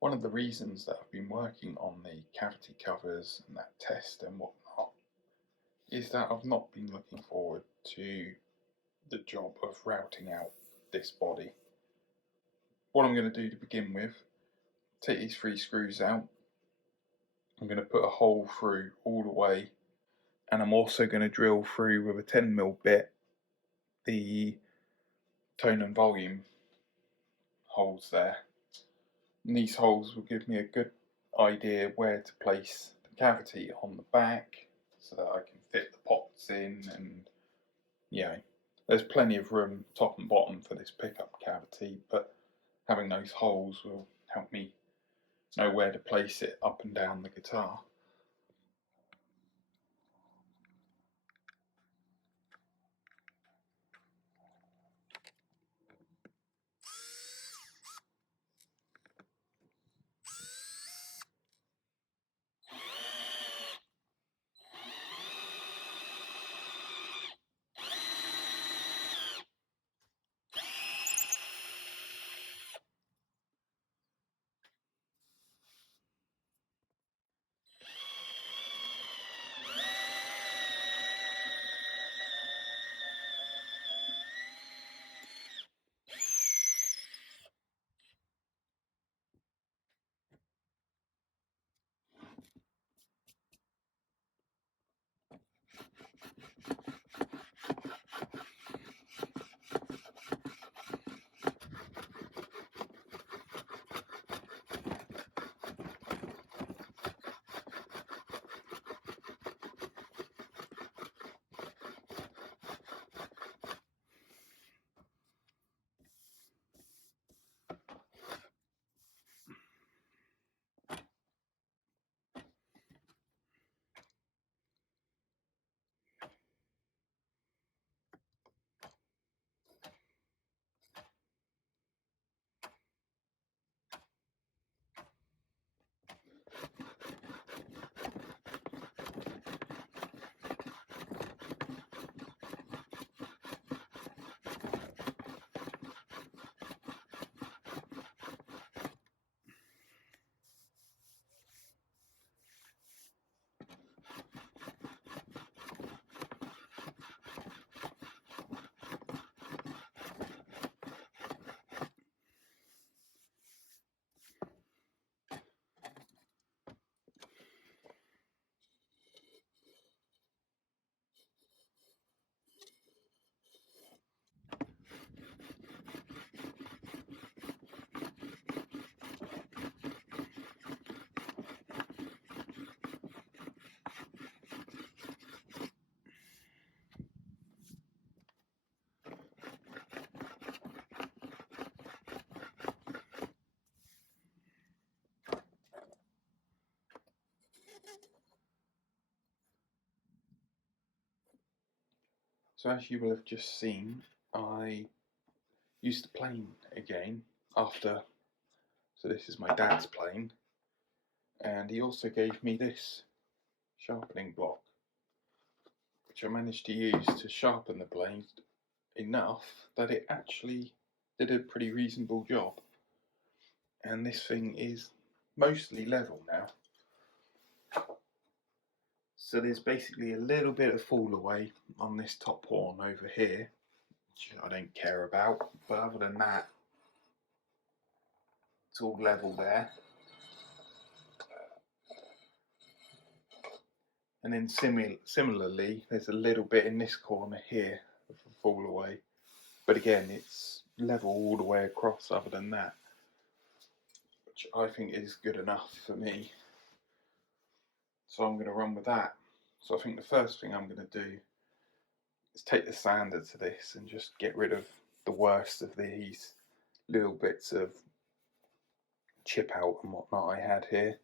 One of the reasons that I've been working on the cavity covers and that test and whatnot is that I've not been looking forward to the job of routing out this body. What I'm going to do to begin with, take these 3 screws out. I'm going to put a hole through all the way, and I'm also going to drill through with a 10mm bit the tone and volume holes there. And these holes will give me a good idea where to place the cavity on the back so that I can fit the pots in, and there's plenty of room top and bottom for this pickup cavity, but having those holes will help me know where to place it up and down the guitar. So as you will have just seen, I used the plane again after, so this is my dad's plane, and he also gave me this sharpening block, which I managed to use to sharpen the blade enough that it actually did a pretty reasonable job. And this thing is mostly level now. So there's basically a little bit of fall away on this top horn over here, which I don't care about, but other than that, it's all level there. And then similarly, there's a little bit in this corner here of a fall away, but again, it's level all the way across other than that, which I think is good enough for me. So I'm going to run with that. So I think the first thing I'm going to do is take the sander to this and just get rid of the worst of these little bits of chip out and whatnot I had here.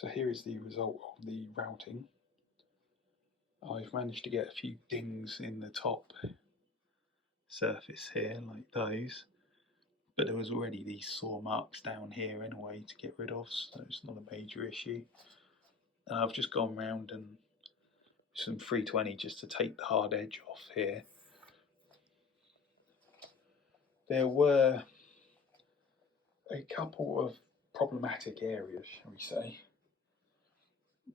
So here is the result of the routing. I've managed to get a few dings in the top surface here, like those, but there was already these saw marks down here anyway to get rid of, so it's not a major issue. And I've just gone round and some 320 just to take the hard edge off here. There were a couple of problematic areas, shall we say.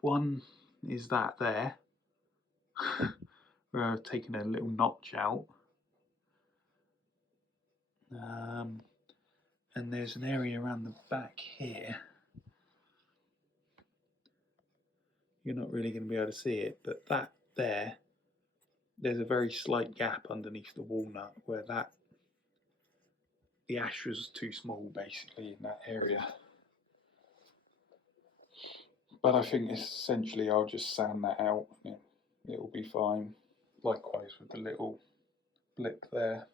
One is that there, where I've taken a little notch out. And there's an area around the back here. You're not really going to be able to see it, but that there's a very slight gap underneath the walnut where the ash was too small basically in that area. But I think essentially I'll just sand that out and it'll be fine. Likewise with the little blip there.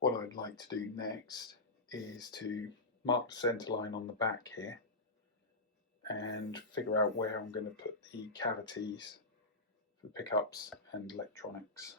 What I'd like to do next is to mark the centre line on the back here and figure out where I'm going to put the cavities for pickups and electronics.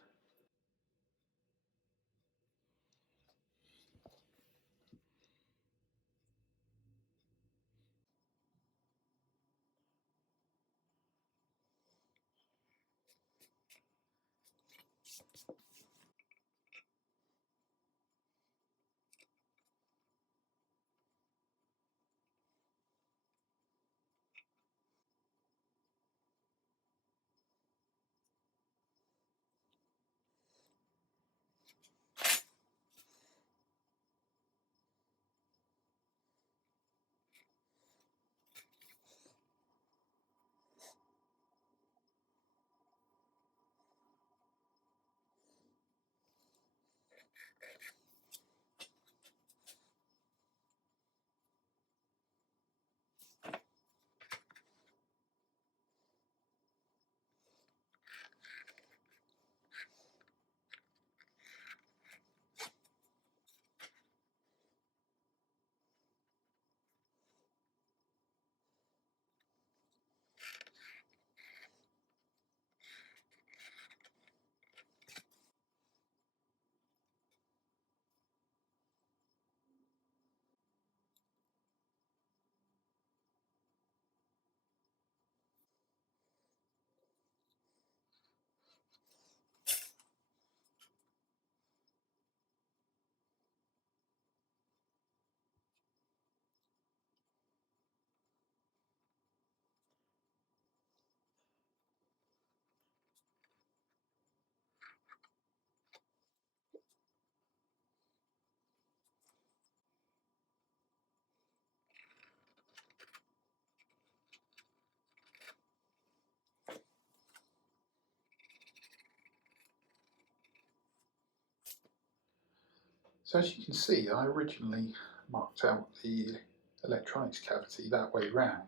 So as you can see, I originally marked out the electronics cavity that way round,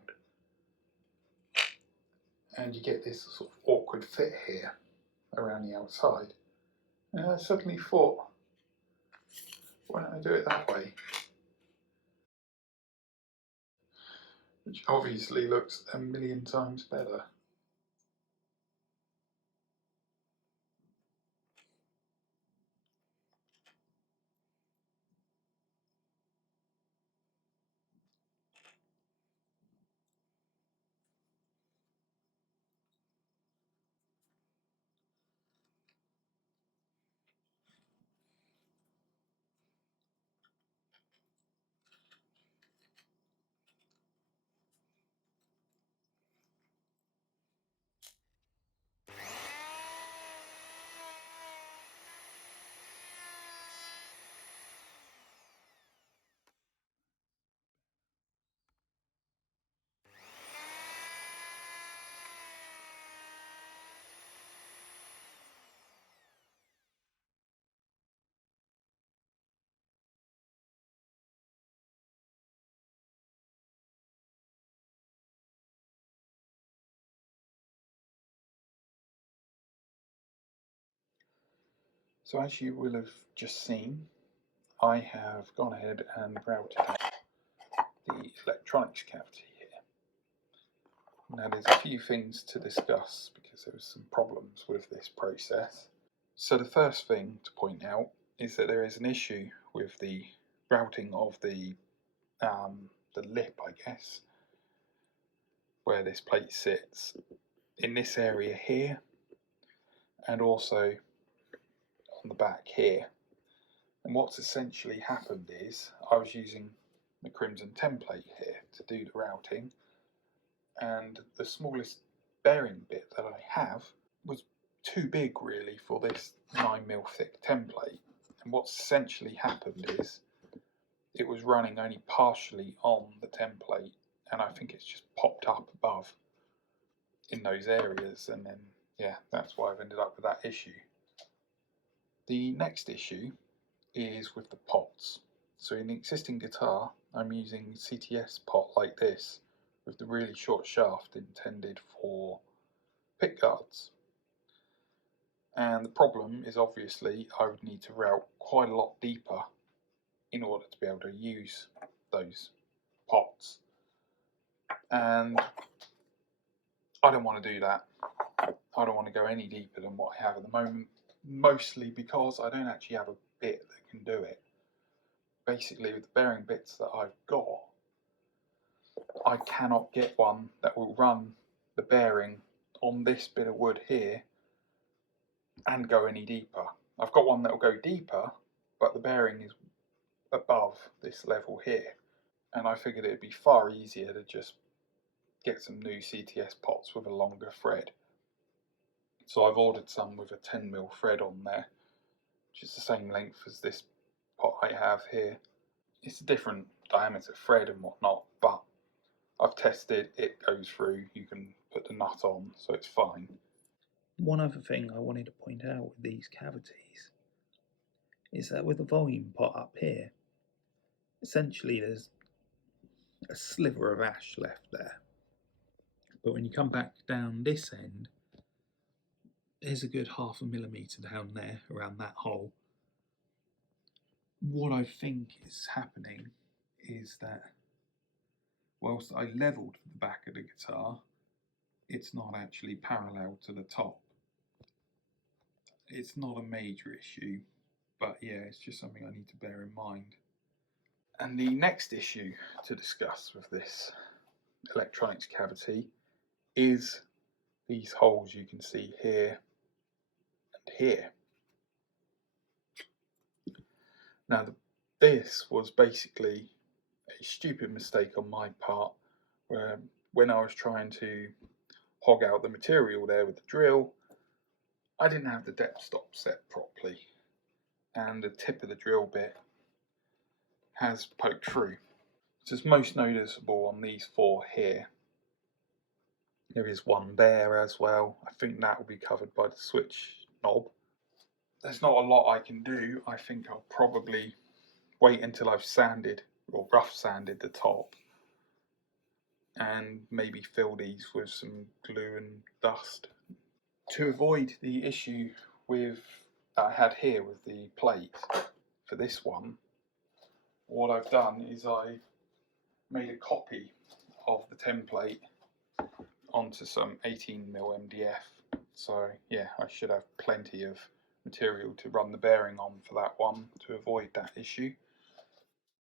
and you get this sort of awkward fit here around the outside. And I suddenly thought, why don't I do it that way? Which obviously looks a million times better. So as you will have just seen, I have gone ahead and routed out the electronics cavity here. Now there's a few things to discuss because there was some problems with this process. So the first thing to point out is that there is an issue with the routing of the lip, I guess, where this plate sits, in this area here, and also on the back here. And what's essentially happened is I was using the Crimson template here to do the routing, and the smallest bearing bit that I have was too big really for this 9mm thick template. And what's essentially happened is it was running only partially on the template, and I think it's just popped up above in those areas, and then yeah, that's why I've ended up with that issue. The next issue is with the pots. So in the existing guitar I'm using CTS pot like this with the really short shaft intended for pickguards, and the problem is obviously I would need to route quite a lot deeper in order to be able to use those pots, and I don't want to do that. I don't want to go any deeper than what I have at the moment, mostly because I don't actually have a bit that can do it. Basically, with the bearing bits that I've got, I cannot get one that will run the bearing on this bit of wood here and go any deeper. I've got one that will go deeper, but the bearing is above this level here, and I figured it'd be far easier to just get some new CTS pots with a longer thread. So I've ordered some with a 10mm thread on there, which is the same length as this pot I have here. It's a different diameter thread and whatnot, but I've tested, it goes through, you can put the nut on, so it's fine. One other thing I wanted to point out with these cavities is that with the volume pot up here, essentially there's a sliver of ash left there. But when you come back down this end, there's a good 0.5 millimetre down there around that hole. What I think is happening is that whilst I levelled the back of the guitar, it's not actually parallel to the top. It's not a major issue, but yeah, it's just something I need to bear in mind. And the next issue to discuss with this electronics cavity is these holes you can see here and here. Now this was basically a stupid mistake on my part, where when I was trying to hog out the material there with the drill, I didn't have the depth stop set properly, and the tip of the drill bit has poked through. It's most noticeable on these four here. There is one there as well. I think that will be covered by the switch knob. There's not a lot I can do. I think I'll probably wait until I've sanded or rough sanded the top and maybe fill these with some glue and dust. To avoid the issue with that I had here with the plate for this one, what I've done is I made a copy of the template onto some 18mm MDF. So yeah, I should have plenty of material to run the bearing on for that one to avoid that issue.